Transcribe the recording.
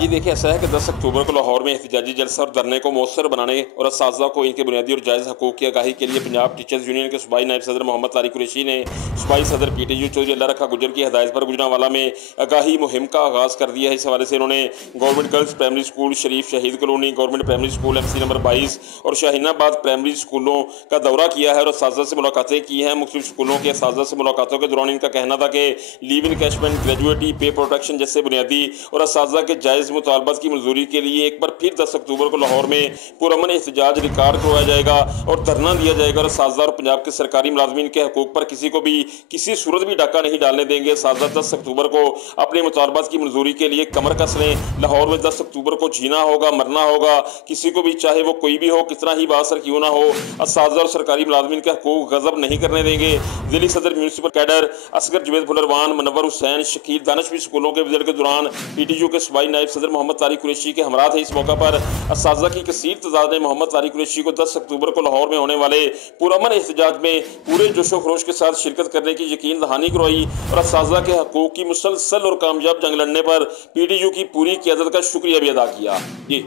जी देखिए, ऐसा है कि 10 अक्टूबर को लाहौर में एहतजाजी जलसा और धरने को मौसर बनाने और असातिज़ा को इनके बुनियादी और जायज़ हकूक़ की आगाही के लिए पंजाब टीचर्स यूनियन के सूबाई नायब सदर मोहम्मद तारिक कुरैशी ने सूबाई सदर पीटीयू चौधरी अल्लाह रखा गुजर की हिदायत पर गुजरांवाला में आगाही मुहिम का आगाज़ कर दिया है। इस हवाले से उन्होंने गवर्नमेंट गर्ल्स प्राइमरी स्कूल, शरीफ शहीद colony, government primary school MC number 22 और शाहीनाबाद प्राइमरी स्कूलों का दौरा किया है और असातिज़ा से मुलाकातें की हैं। मुख्तलिफ स्कूलों के असातिज़ा से मुलाकातों के दौरान इनका कहना था कि लीव इनकैशमेंट, ग्रेजुएटी, पे प्रोटेक्शन जैसे बुनियादी और असातिज़ा के जायज़ मुतालबात की मंजूरी के लिए एक बार फिर 10 अक्टूबर को लाहौर में पुरअमन एहतजाज रिकॉर्ड करवाया जाएगा और धरना दिया जाएगा और असातिज़ा और पंजाब के सरकारी मुलाजमीन के हकूक़ पर किसी को भी किसी सूरत भी डाका नहीं डालने देंगे। असातिज़ा 10 अक्टूबर को अपने मुतालबात की मंजूरी के लिए कमर कस लें। लाहौर में 10 अक्टूबर को जीना होगा, मरना होगा, किसी को भी, चाहे वो कोई भी हो, कितना ही बासर क्यों ना हो। असातिज़ा और सरकारी मुलाजमीन के हकूक़ गज़ब नहीं करने देंगे। ज़िली सदर म्यूनसिपल कैडर असगर जुबैद फुलरवान, मुनव्वर हुसैन, शकील दानिश भी स्कूलों के विज़िट के दौरान PTU के सूबाई नायब सदर मोहम्मद तारिक कुरैशी के हमरा थे। इस मौका पर असातिज़ा की कसीर तादाद ने मोहम्मद तारिक कुरैशी को 10 अक्टूबर को लाहौर में होने वाले पुरअमन एहतजाज में पूरे जोशो खरोश के साथ शिरकत करने की यकीन दहानी करवाई और असातिज़ा के हकूक़ की मुसलसल और कामयाब जंग लड़ने पर PTU की पूरी क़यादत का शुक्रिया भी अदा किया। जी।